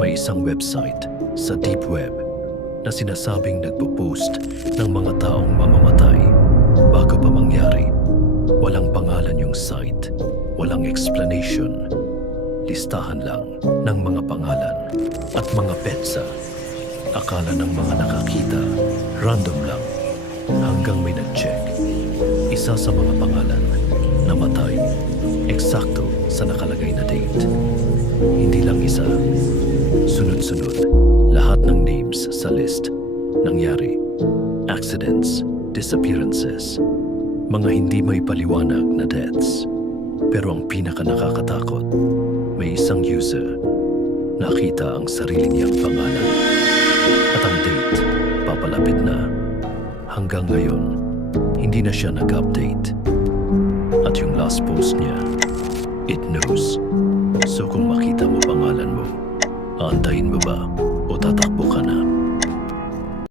May isang website sa Deep Web na sinasabing nagpo-post ng mga taong mamamatay bago pa mangyari. Walang pangalan yung site, walang explanation. Listahan lang ng mga pangalan at mga petsa. Akala ng mga nakakita, random lang. Hanggang may nag-check. Isa sa mga pangalan, namatay. Eksakto sa nakalagay na date. Hindi lang isa. Sunod-sunod, lahat ng names sa list. Nangyari. Accidents, disappearances, mga hindi may paliwanag na deaths. Pero ang pinaka nakakatakot, may isang user, nakita ang sarili niyang pangalan. At ang date, papalapit na. Hanggang ngayon, hindi na siya nag-update. At yung last post niya, it knows. So kung makita mo pangalan mo, aantayin mo ba